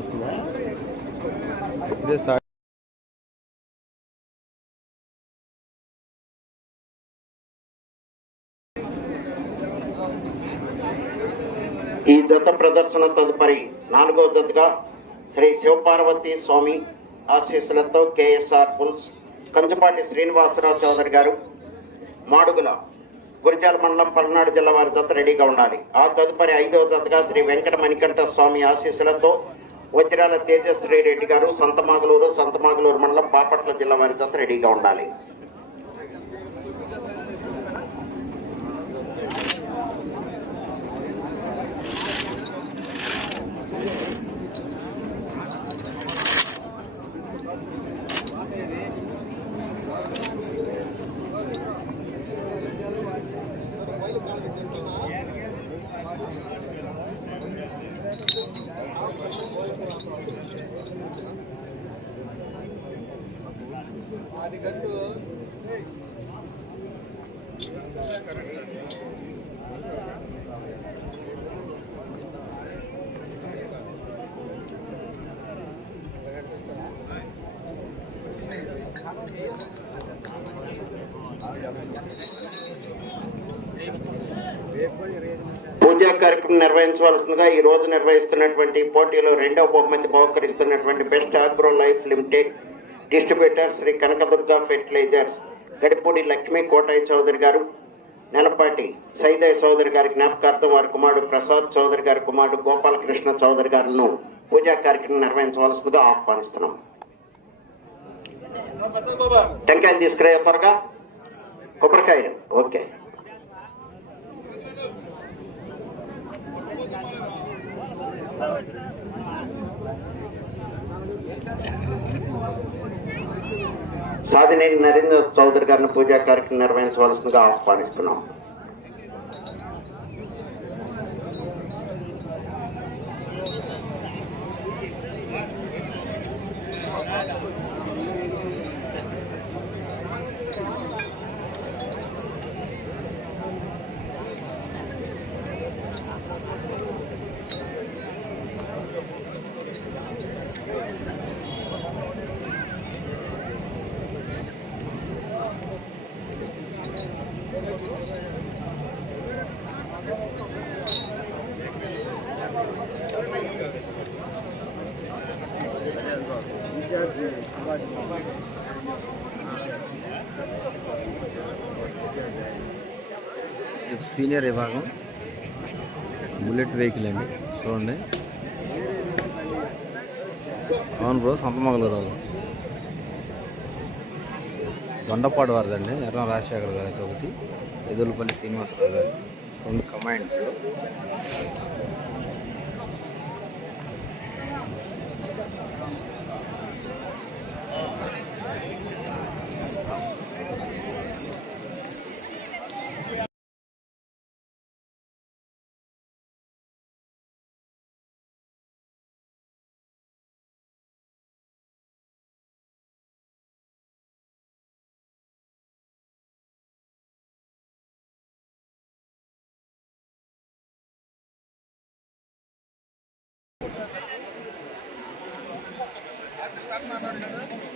వస్తుందా? స్టార్ట్. ఈ జత ప్రదర్శన తదుపరి నాలుగో జతగా శ్రీ శివపార్వతి స్వామి ఆశీస్సులతో కేఎస్ఆర్ పుల్స్ కంచపాటి శ్రీనివాసరావు చౌదరి గారు మాడుగుల గురిజాల మండలం పల్నాడు జిల్లా వారి జత రెడీగా ఉండాలి. ఆ తదుపరి ఐదవ జతగా శ్రీ వెంకట మణికంఠ స్వామి ఆశీస్సులతో వజ్రాల తేజశ్రీ రెడ్డి గారు సంతమాగులూరు సంతమాగులూరు మండలం బాపట్ల జిల్లా వారి జత రెడీగా ఉండాలి. పూజా కార్యక్రమం నిర్వహించవలసిందిగా ఈ రోజు నిర్వహిస్తున్నటువంటి పోటీలో రెండవ బహుమతి బహుకరిస్తున్నటువంటి best agro life limited distributor Sri Kanakadurga fertilisers Gadipudi Lakshmi Kotaiah Chowdary garu Nelapati Saidaiah Chowdary గారి జ్ఞాపకార్థం వారి కుమారుడు ప్రసాద్ చౌదరి గారి కుమారుడు గోపాలకృష్ణ చౌదరి గారిను పూజా కార్యక్రమం నిర్వహించవలసిందిగా ఆహ్వానిస్తున్నాం. టెంకాయలు తీసుకురా త్వరగా. కొబ్బరికాయలు ఓకే. సాధినేని నరేంద్ర చౌదరి గారిని పూజా కార్యక్రమం నిర్వహించవలసిందిగా ఆహ్వానిస్తున్నాం ఇది సీనియర్ విభాగం. బుల్లెట్ వెహికల్ అండి. చూడండి. అవును బ్రో సంతమగలూరు రాజు దొండపాడు వారిదండి. ఎర్రం రాజశేఖర్ గారి ఒకటి. ఎదురుపల్లి శ్రీనివాసరావు గారు. రెండు కమాండ్ ಮಾತಾಡಿದ್ರೆ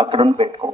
అక్కడ పెట్టుకో.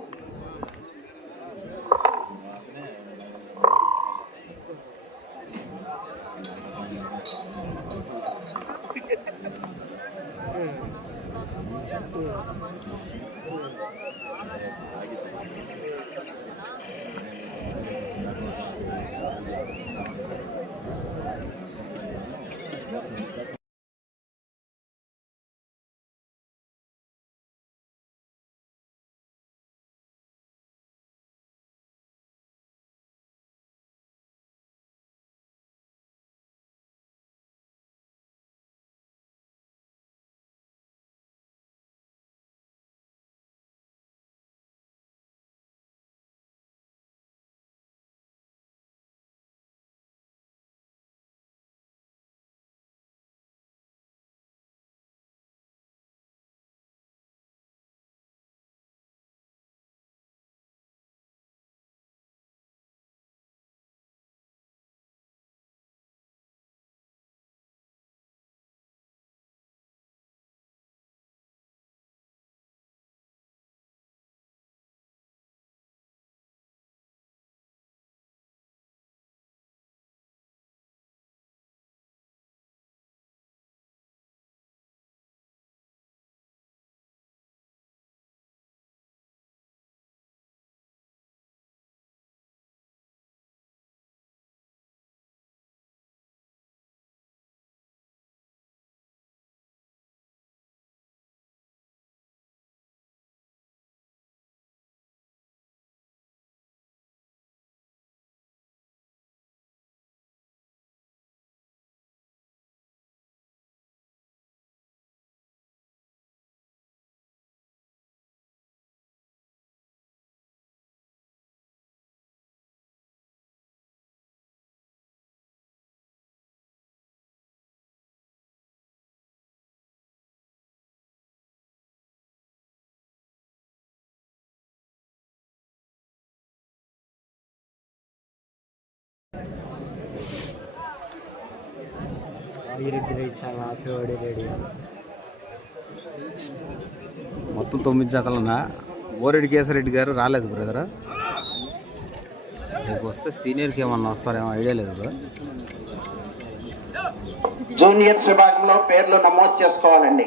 మొత్తం తొమ్మిది జతలున్నా ఓరెడ్డి కేశరెడ్డి గారు రాలేదు బ్రదర్. రేపు వస్తే సీనియర్కి ఏమన్నా వస్తారేమో ఐడియా లేదు బ్రో జూనియర్స్ విభాగంలో పేర్లు నమోదు చేసుకోవాలండి.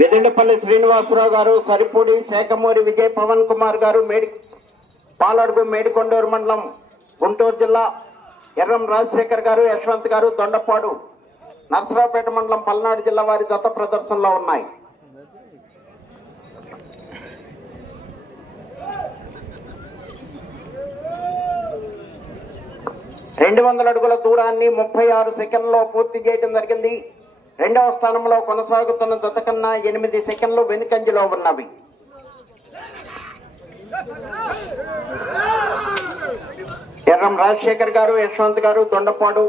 వెదిండపల్లి శ్రీనివాసరావు గారు సరిపూడి శేఖమూరి విజయ్ పవన్ కుమార్ గారు మేడి పాలడుగు మేడికొండూరు మండలం గుంటూరు జిల్లా ఎర్రం రాజశేఖర్ గారు యశ్వంత్ గారు దొండపాడు నర్సరావుపేట మండలం పల్నాడు జిల్లా వారి జత ప్రదర్శనలో ఉన్నాయి. రెండు వందల అడుగుల దూరాన్ని ముప్పై ఆరు సెకండ్లో పూర్తి చేయడం జరిగింది. రెండవ స్థానంలో కొనసాగుతున్న జత కన్నా ఎనిమిది సెకండ్లు వెనుకంజలో ఉన్నవి. ఎర్రం రాజశేఖర్ గారు యశ్వంత్ గారు దొండపాడు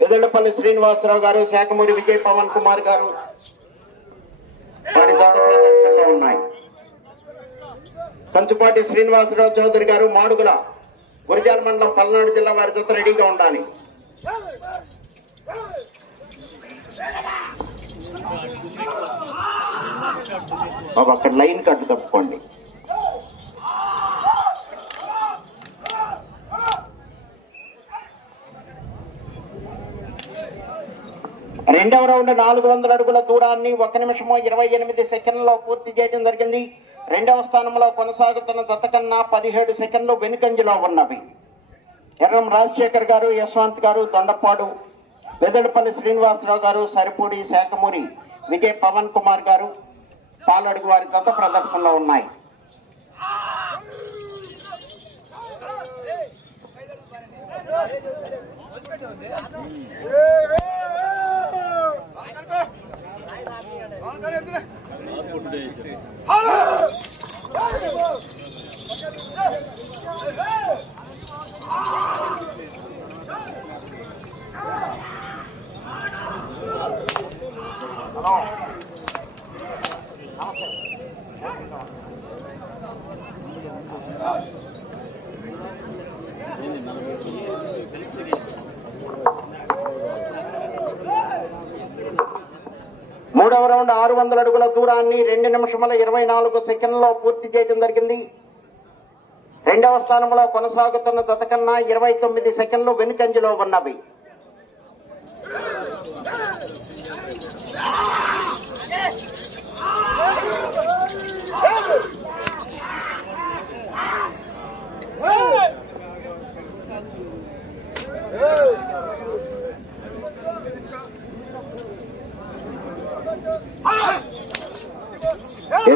వెదళ్ళపల్లి శ్రీనివాసరావు గారు శాఖమూరి విజయ్ పవన్ కుమార్ గారు. వారి జత ప్రదర్శనలో ఉన్నాయి. కంచుపాటి శ్రీనివాసరావు చౌదరి గారు మాడుగుల గురిజాల మండలం పల్నాడు జిల్లా వారి జత రెడీగా ఉండాలి. బాబు అక్కడ లైన్ కట్టు తప్పుకోండి. రెండవ రౌండ్ నాలుగు వందల అడుగుల దూరాన్ని ఒక నిమిషము ఇరవై ఎనిమిది సెకండ్లలో పూర్తి చేయడం జరిగింది. రెండవ స్థానంలో కొనసాగుతున్న జత కన్నా పదిహేడు సెకండ్లు వెనుకంజలో ఉన్నవి. ఎర్రం రాజశేఖర్ గారు యశ్వంత్ గారు దొండపాడు వెదడపల్లి శ్రీనివాసరావు గారు సరిపూడి శాఖమూరి విజయ్ పవన్ కుమార్ గారు పాలడుగు వారి జత ప్రదర్శనలో ఉన్నాయి. హలో వందల అడుగుల దూరాన్ని రెండు నిమిషముల ఇరవై నాలుగు సెకండ్లో పూర్తి చేయడం జరిగింది. రెండవ స్థానంలో కొనసాగుతున్న దతకన్నా ఇరవై తొమ్మిది సెకండ్లు వెనుకంజలో ఉన్నవి.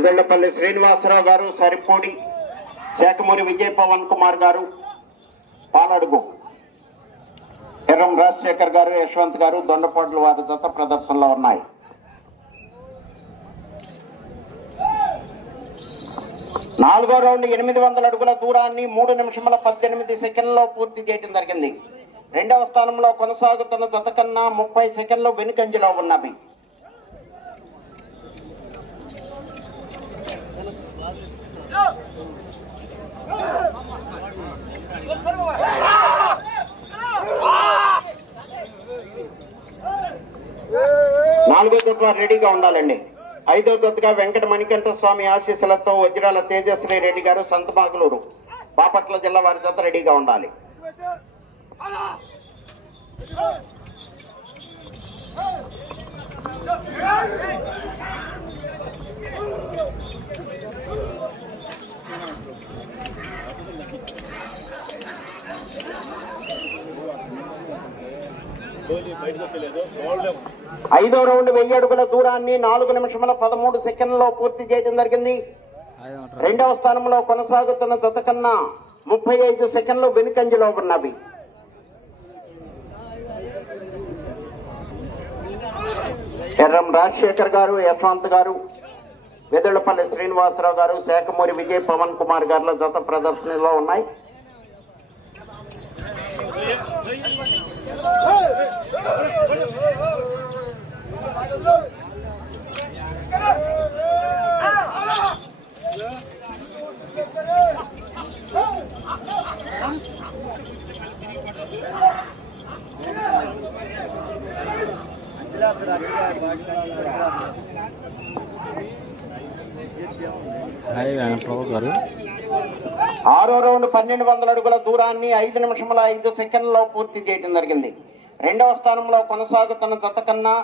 ఎదళ్ళపల్లి శ్రీనివాసరావు గారు సరిపూడి శాఖమూరి విజయ్ పవన్ కుమార్ గారు పాలడుగు ఎర్రం రాజశేఖర్ గారు యశ్వంత్ గారు దొండపాట్ల వారి జత ప్రదర్శనలో ఉన్నాయి. నాలుగో రౌండ్ ఎనిమిది వందల అడుగుల దూరాన్ని మూడు నిమిషముల పద్దెనిమిది సెకండ్లో పూర్తి చేయడం జరిగింది. రెండవ స్థానంలో కొనసాగుతున్న జత కన్నా ముప్పై సెకండ్లు వెనుకంజలో ఉన్నవి. నాలుగో జత రెడీగా ఉండాలండి. ఐదో జతగా వెంకట మణికంఠ స్వామి ఆశీస్సులతో వజ్రాల తేజశ్రీ రెడ్డి గారు సంతమాగులూరు బాపట్ల జిల్లా వారి జత రెడీగా ఉండాలి. ఐదో రౌండ్ వెయ్యి అడుగుల దూరాన్ని నాలుగు నిమిషముల పదమూడు సెకండ్లో పూర్తి చేయడం జరిగింది. రెండవ స్థానంలో కొనసాగుతున్న జత కన్నా ముప్పై ఐదు సెకండ్లు వెనుకంజలో ఉన్నవి. ఎర్రం రాజశేఖర్ గారు యశ్వంత్ గారు వెదళ్ళపల్లి శ్రీనివాసరావు గారు శాఖమూరి విజయ్ పవన్ కుమార్ గారుల జత ప్రదర్శనలో ఉన్నాయి. హాయ్ రామప్రభు గారు. ఆరో రౌండ్ పన్నెండు వందల అడుగుల దూరాన్ని ఐదు నిమిషముల ఐదు సెకండ్లో పూర్తి చేయడం జరిగింది. రెండవ స్థానంలో కొనసాగుతున్న జత కన్నా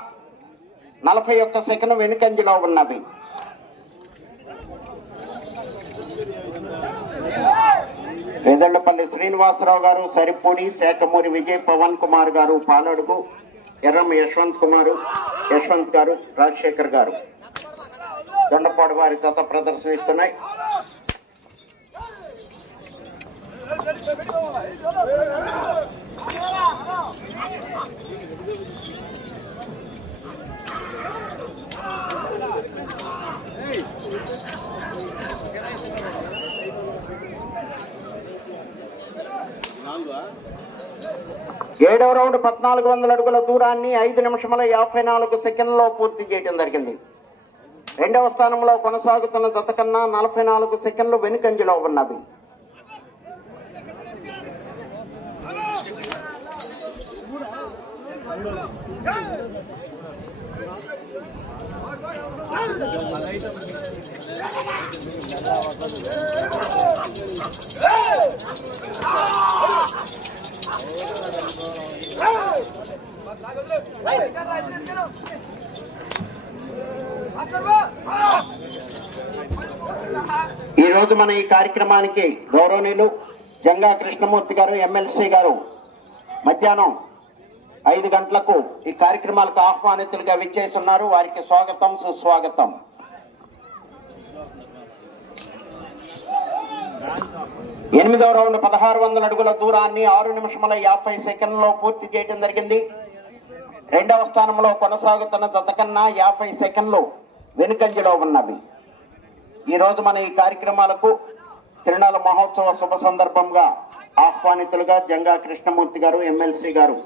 నలభై ఒక్క సెకండ్ వెనుకంజలో ఉన్నవి. వేదళ్ళపల్లి శ్రీనివాసరావు గారు సరిపూడి శాఖమూరి విజయ్ పవన్ కుమార్ గారు పాలడుగు ఎర్రం యశ్వంత్ కుమారు యశ్వంత్ గారు రాజశేఖర్ గారు. దొండపాడు వారి జత ప్రదర్శనిస్తున్నాయి. ఏడవ రౌండ్ పద్నాలుగు వందల అడుగుల దూరాన్ని ఐదు నిమిషముల యాభై నాలుగు సెకండ్లో పూర్తి చేయడం జరిగింది. రెండవ స్థానంలో కొనసాగుతున్న జత కన్నా నలభై నాలుగు సెకండ్లు వెనుకంజలో ఉన్నవి. ఈరోజు మన ఈ కార్యక్రమానికి గౌరవనీయులు జంగా కృష్ణమూర్తి గారు ఎమ్మెల్సీ గారు మధ్యాహ్నం ఐదు గంటలకు ఈ కార్యక్రమాలకు ఆహ్వానితులుగా విచ్చేసి ఉన్నారు వారికి స్వాగతం సుస్వాగతం. ఎనిమిదవ రౌండ్ పదహారు వందల అడుగుల దూరాన్ని ఆరు నిమిషముల యాభై సెకండ్లో పూర్తి చేయడం జరిగింది. రెండవ స్థానంలో కొనసాగుతున్న జత కన్నా యాభై సెకండ్లు వెనుకంజలో ఉన్నవి. ఈ రోజు మన ఈ కార్యక్రమాలకు తిరునాళ్ళ మహోత్సవ శుభ సందర్భంగా ఆహ్వానితులుగా జంగా కృష్ణమూర్తి గారు ఎమ్మెల్సీ గారు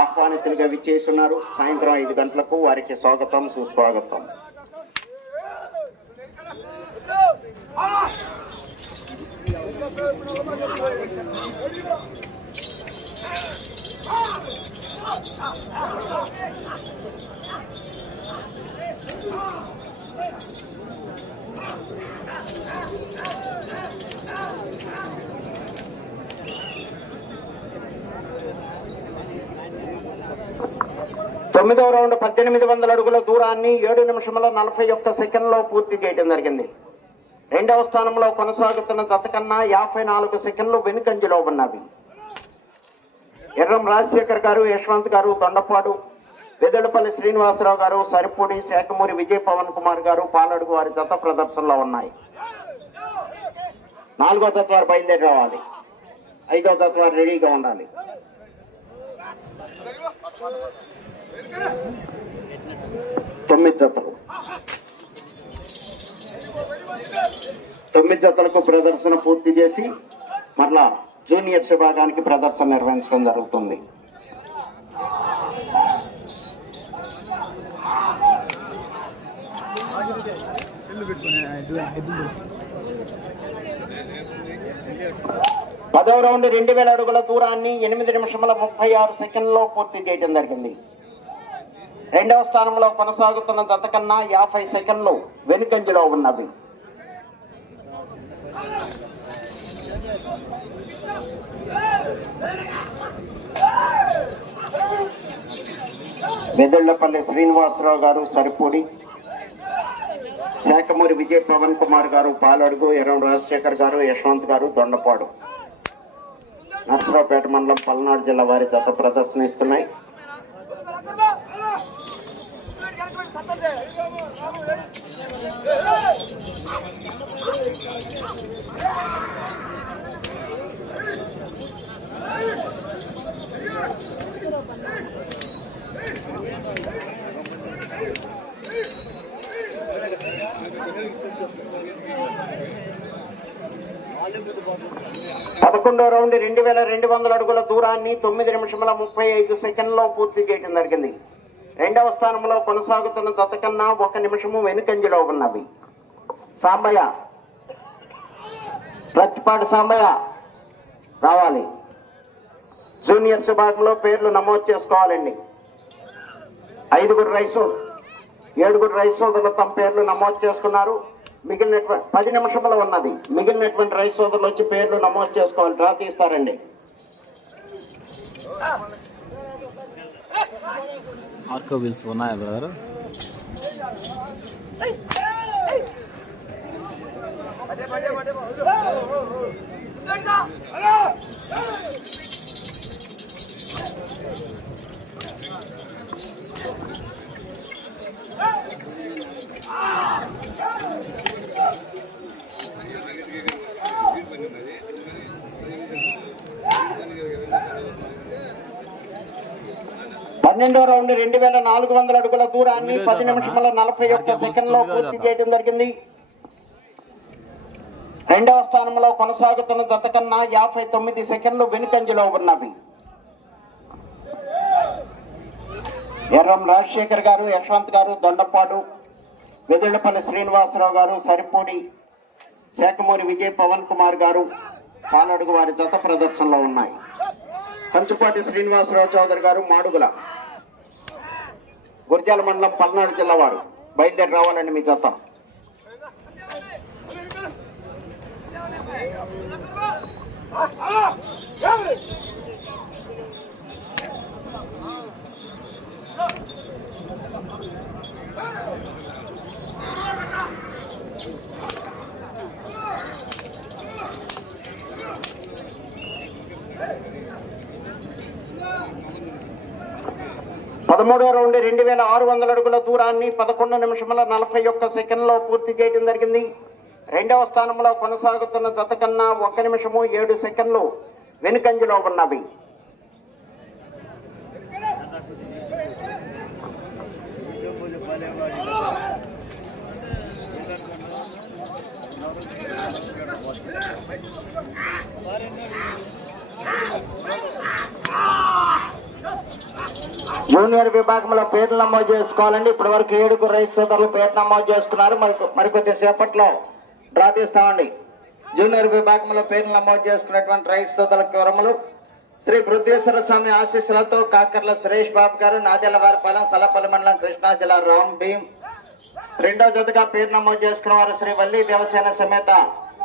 ఆహ్వానితులుగా విచ్చేస్తున్నారు. సాయంత్రం ఐదు గంటలకు వారికి స్వాగతం సుస్వాగతం. తొమ్మిదవ రౌండ్ పద్దెనిమిది వందల అడుగుల దూరాన్ని ఏడు నిమిషముల నలభై ఒక్క సెకండ్లో పూర్తి చేయడం జరిగింది. రెండవ స్థానంలో కొనసాగుతున్న గతకన్నా యాభై నాలుగు సెకండ్లు వెనుకంజలో ఉన్నవి. ఎర్రం రాజశేఖర్ గారు యశ్వంత్ గారు దొండపాడు వెదలపల్లి శ్రీనివాసరావు గారు సరిపూడి శాఖమూరి విజయ్ పవన్ కుమార్ గారు పాలడుగు వారి జత ప్రదర్శనలో ఉన్నాయి. నాలుగో జత వారు బయలుదేరి రావాలి ఐదో జత వారు రెడీగా ఉండాలి. తొమ్మిది జతలు. తొమ్మిది జతలకు ప్రదర్శన పూర్తి చేసి మరలా జూనియర్స్ విభాగానికి ప్రదర్శన నిర్వహించడం జరుగుతుంది. పదవ రౌండ్ రెండు వేల అడుగుల దూరాన్ని ఎనిమిది నిమిషముల ముప్పై ఆరు సెకండ్లో పూర్తి చేయడం జరిగింది. రెండవ స్థానంలో కొనసాగుతున్న జతకన్నా యాభై సెకండ్లు వెనుకంజలో ఉన్నవి. వెదళ్ళపల్లి శ్రీనివాసరావు గారు సరిపూడి. శాఖమూరి విజయ్ పవన్ కుమార్ గారు పాలడుగు ఎరం రాజశేఖర్ గారు యశ్వంత్ గారు దొండపాడు. నర్సరావుపేట మండలం పల్నాడు జిల్లా వారి జత ప్రదర్శన పదకొండో రౌండ్ రెండు వేల రెండు వందల అడుగుల దూరాన్ని తొమ్మిది నిమిషముల ముప్పై ఐదు సెకండ్లో పూర్తి చేయడం జరిగింది. రెండవ స్థానంలో కొనసాగుతున్న దతకన్నా ఒక నిమిషము వెనుకంజలో ఉన్నవి. సాంబయ్య. ప్రతిపాటి సాంబయ్య. రావాలి. జూనియర్స్ విభాగంలో పేర్లు నమోదు చేసుకోవాలండి. ఐదుగురు రైసు ఏడుగురు రైస్ సోదరులు తమ పేర్లు నమోదు చేసుకున్నారు. మిగిలినటువంటి పది నిమిషంలో ఉన్నది. మిగిలినటువంటి రైస్ సోదరులు వచ్చి పేర్లు నమోదు చేసుకోవాలి. డ్రా తీస్తారండి. ఆర్కో వీల్స్ ఉన్నాయా బ్రదర్ అదే రౌండ్ రెండు వేల నాలుగు వందల అడుగుల దూరాన్ని పది నిమిషముల నలభై ఒక్క సెకండ్లో పూర్తి చేయడం జరిగింది. రెండవ స్థానంలో కొనసాగుతున్న జత కన్నా యాభై తొమ్మిది సెకండ్లు వెనుకంజలో ఉన్నవి. ఎర్రం రాజశేఖర్ గారు యశ్వంత్ గారు దొండపాడు వెదుళ్ళపల్లి శ్రీనివాసరావు గారు సరిపూడి శాఖమూరి విజయ్ పవన్ కుమార్ గారు పాలడుగు వారి జత ప్రదర్శనలో ఉన్నాయి. కంచుపాటి శ్రీనివాసరావు చౌదరి గారు మాడుగుల. గుర్జాల మండలం పల్నాడు జిల్లా వారు. బయలుదేరి రావాలండి మీ జత. పదమూడో రౌండ్ రెండు వేల ఆరు వందల అడుగుల దూరాన్ని పదకొండు నిమిషముల నలభై ఒక్క సెకండ్లో పూర్తి చేయడం జరిగింది. రెండవ స్థానంలో కొనసాగుతున్న జత కన్నా ఒక్క నిమిషము ఏడు సెకండ్లు వెనుకంజలో ఉన్నవి. జూనియర్ విభాగంలో పేర్లు నమోదు చేసుకోవాలండి. ఇప్పటి వరకు ఏడుగురు రైతు సోదరులు పేరు నమోదు చేసుకున్నారు. మరి మరికొద్ది సేపట్లో డ్రా తీస్తామండి. జూనియర్ విభాగంలో పేర్లు నమోదు చేసుకున్నటువంటి రైతు సోదరులకు వివరములు. శ్రీ బృద్ధేశ్వర స్వామి ఆశీస్సులతో కాకర్ల సురేష్ బాబు గారు నాదెల్లవారిపాలెం సలపల్లి మండలం కృష్ణా జిల్లా రామ్ భీమ్. రెండో జతగా పేరు నమోదు చేసుకున్న వారు శ్రీ వల్లి దేవసేన సమేత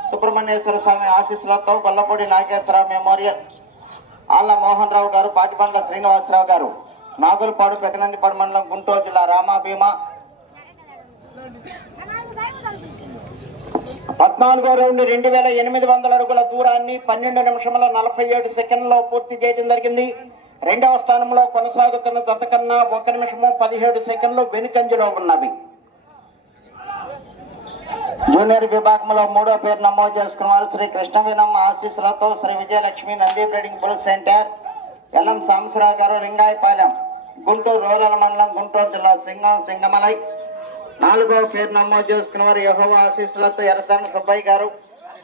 సుబ్రహ్మణ్యేశ్వర స్వామి ఆశీస్సులతో గొల్లపూడి నాగేశ్వరరావు మెమోరియల్. ఆళ్ళ మోహన్ రావు గారు పాటిబండ్ల శ్రీనివాసరావు గారు. నాగులపాడు పెదనందిపాడు మండలం గుంటూరు జిల్లా రామాభీమ పద్నాలుగో రౌండ్ రెండు వేల ఎనిమిది వందల అడుగుల దూరాన్ని పన్నెండు నిమిషముల నలభై ఏడు సెకండ్లో పూర్తి చేయడం జరిగింది. రెండవ స్థానంలో కొనసాగుతున్న జత కన్నా ఒక నిమిషము పదిహేడు సెకండ్లు వెనుకంజలో ఉన్నవి. జూనియర్ విభాగంలో మూడో పేరు నమోదు చేసుకున్నారు శ్రీ కృష్ణ వినమ్మ ఆశీస్సులతో Sri Vijayalakshmi Nandi breeding bull centre LM Sambasivarao garu Lingayapalem. Guntur rural మండలం గుంటూరు జిల్లా సింగం సింగమలై. నాలుగో పేరు నమోదు చేసుకున్న వారు యహోవ ఆశీస్సులతో ఎర్రసాని సుబ్బయ్య గారు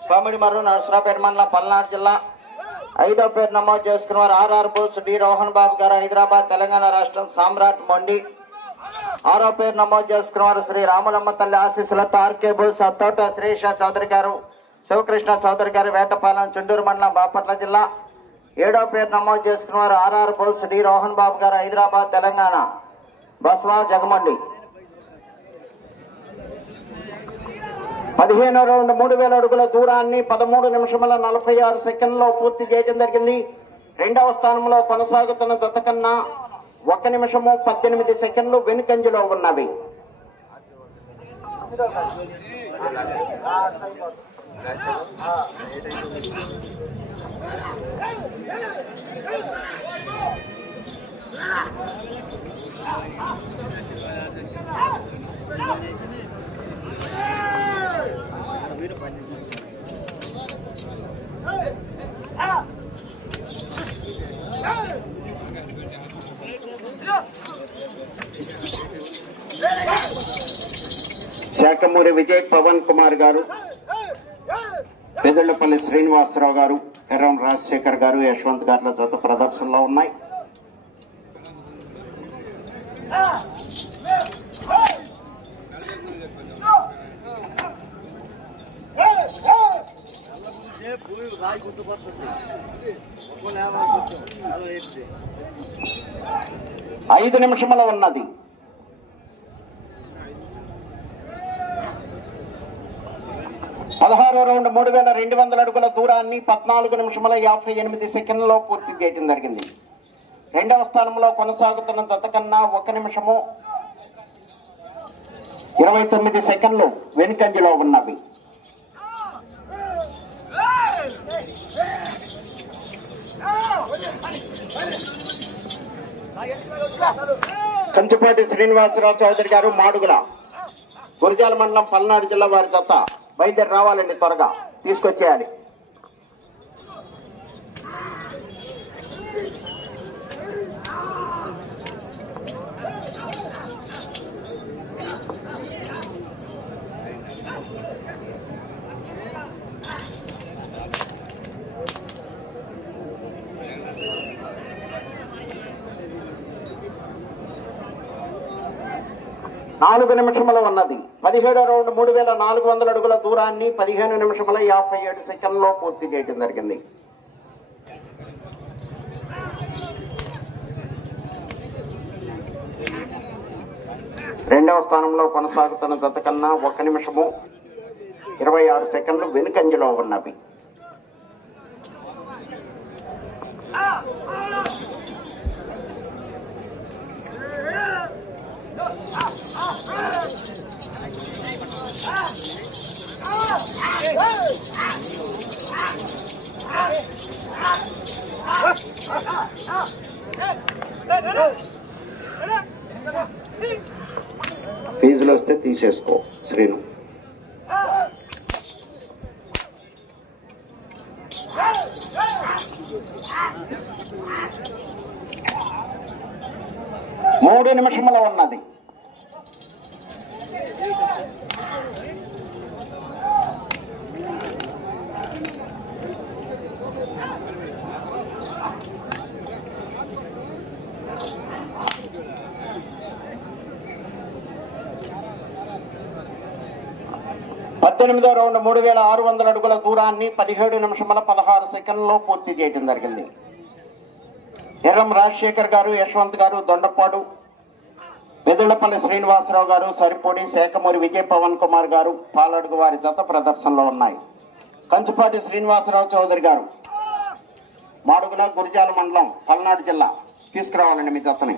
కోమిడి మరు నరసరావుపేట మండలం పల్నాడు జిల్లా. ఐదో పేరు నమోదు చేసుకున్న వారు ఆర్ఆర్ బోస్ డి రోహన్ బాబు గారు హైదరాబాద్ తెలంగాణ రాష్ట్రం సామ్రాట్ మొండి. ఆరో పేరు నమోదు చేసుకున్న వారు శ్రీ రాములమ్మ తల్లి ఆశీస్సులతో ఆర్కే బుల్స్ అత్తోట శ్రీష చౌదరి గారు శివకృష్ణ చౌదరి గారు వేటపాలెం చుండూరు మండలం బాపట్ల జిల్లా. ఏడో పేరు నమోదు చేసుకున్నవారు RR bulls D Rohan Babu garu Hyderabad Telangana. Baswa జగమండి. పదిహేను రౌండ్ మూడు వేల అడుగుల దూరాన్ని పదమూడు నిమిషముల నలభై ఆరు సెకండ్లో పూర్తి చేయడం జరిగింది. రెండవ స్థానంలో కొనసాగుతున్న దత్త కన్నా ఒక నిమిషము పద్దెనిమిది సెకండ్లు వెనుకంజలో ఉన్నవి. శాఖమూరి విజయ్ పవన్ కుమార్ గారు. పెదళ్ళపల్లి శ్రీనివాసరావు గారు ఎర్రం రాజశేఖర్ గారు యశ్వంత్ గారుల జత ప్రదర్శనలో ఉన్నాయి. ఐదు నిమిషముల ఉన్నది. పదహారో రౌండ్ మూడు వేల రెండు వందల అడుగుల దూరాన్ని పద్నాలుగు నిమిషముల యాభై ఎనిమిది సెకండ్లలో పూర్తి చేయడం జరిగింది. రెండవ స్థానంలో కొనసాగుతున్న జత కన్నా ఒక నిమిషము ఇరవై తొమ్మిది సెకండ్లు వెనుకంజలో ఉన్నవి. కంచుపాటి శ్రీనివాసరావు చౌదరి గారు మాడుగుల గురజాల మండలం పల్నాడు జిల్లా వారి జత. బయలుదేరి రావాలండి త్వరగా. తీసుకొచ్చేయాలి. నాలుగు నిమిషములు ఉన్నది. పదిహేడో రౌండ్ మూడు వేల నాలుగు వందల అడుగుల దూరాన్ని పదిహేను నిమిషముల యాభై ఏడు సెకండ్లో పూర్తి చేయడం జరిగింది. రెండవ స్థానంలో కొనసాగుతున్న జత కన్నా ఒక నిమిషము ఇరవై ఆరు సెకండ్లు వెనుకంజలో ఉన్నవి. ఫీజులు వస్తే తీసేసుకో శ్రీను. మూడు నిమిషముల ఉన్నది. పద్దెనిమిదో రౌండ్ మూడు వేల ఆరు వందల అడుగుల దూరాన్ని పదిహేడు నిమిషముల పదహారు సెకండ్లో పూర్తి చేయడం జరిగింది ఎర్రం రాజశేఖర్ గారు యశ్వంత్ గారు దొండపాడు వెదుళ్ళపల్లి శ్రీనివాసరావు గారు సరిపొడి శేఖమూరి విజయ్ పవన్ కుమార్ గారు పాలడుగు వారి జత ప్రదర్శనలో ఉన్నాయి కంచుపాటి శ్రీనివాసరావు చౌదరి గారు మాడుగుల గురిజాల మండలం పల్నాడు జిల్లా తీసుకురావాలండి మీ జతని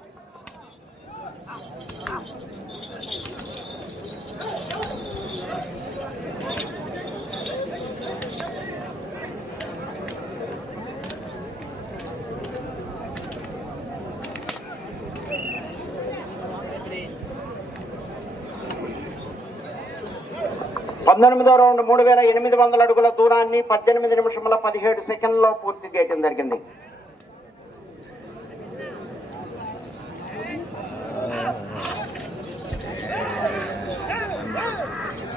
పంతొమ్మిదో రౌండ్ మూడు వేల ఎనిమిది వందల అడుగుల దూరాన్ని పద్దెనిమిది నిమిషముల పదిహేడు సెకండ్లో పూర్తి చేయడం జరిగింది.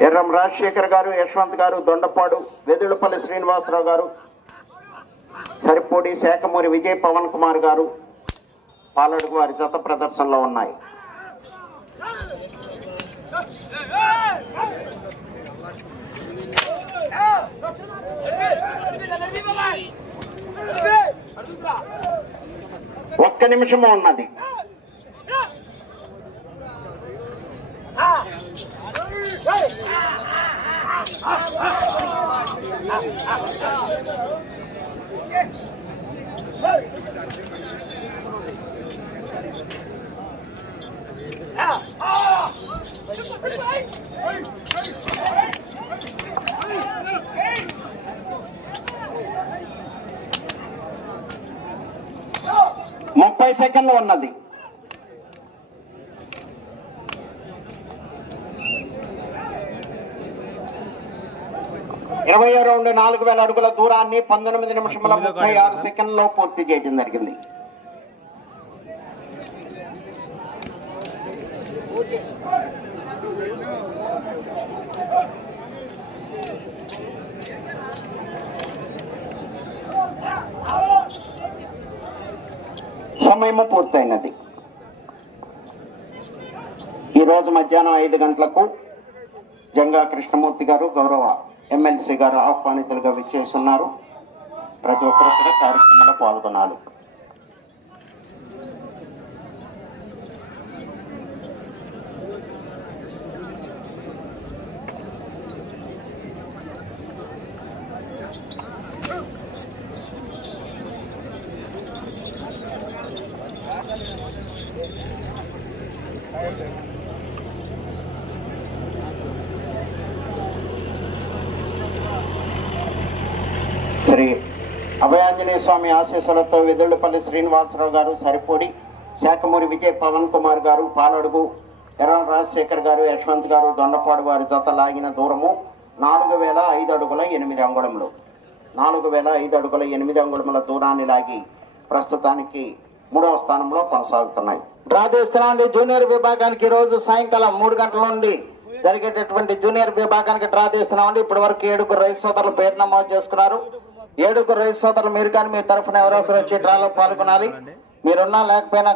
ఎర్రం రాజశేఖర్ గారు యశ్వంత్ గారు దొండపాడు వెదుడుపల్లి శ్రీనివాసరావు గారు సరిపూడి శాఖమూరి విజయ్ పవన్ కుమార్ గారు పాలడుగు వారి జత ప్రదర్శనలో ఉన్నాయి. ఒక్క నిమిషము ఉన్నది. ముప్పై సెకండ్లు ఉన్నది. ఇరవై రౌండ్ నాలుగు వేల అడుగుల దూరాన్ని పంతొమ్మిది నిమిషముల ముప్పై ఆరు సెకండ్లో పూర్తి చేయడం జరిగింది. సమయము పూర్తయినది. ఈరోజు మధ్యాహ్నం ఐదు గంటలకు జంగా కృష్ణమూర్తి గారు గౌరవ ఎమ్మెల్సీ గారు ఆహ్వానితులుగా విచ్చేస్తున్నారు. ప్రతి ఒక్కరు కూడా కార్యక్రమంలో పాల్గొనాలి శ్రీ ఆంజనేయ స్వామి ఆశీస్సులతో వెదుళ్ళపల్లి శ్రీనివాసరావు గారు సరిపూడి శాఖమూరి విజయ్ పవన్ కుమార్ గారు పాలడుగు ఎర్ర రాజశేఖర్ గారు యశ్వంత్ గారు దొండపాడు వారి జత లాగిన దూరము నాలుగు వేల ఐదు అడుగుల ఎనిమిది అంగుళములు. నాలుగు వేల ఐదు అడుగుల ఎనిమిది అంగుళముల దూరాన్ని లాగి ప్రస్తుతానికి మూడవ స్థానంలో కొనసాగుతున్నాయి. డ్రా చేస్తున్నామండి జూనియర్ విభాగానికి రోజు సాయంకాలం మూడు గంటల నుండి జరిగేటటువంటి జూనియర్ విభాగానికి డ్రా చేస్తున్నామండి. ఇప్పటి వరకు ఏడుగురు రైస్ సోదరులు పేరు నమోదు చేసుకున్నారు. ఏడుగురు రైతు సోదరులు మీరు కానీ మీ తరఫున ఎవరో ఒకరు వచ్చి డ్రాలో పాల్గొనాలి. మీరున్నా లేకపోయినా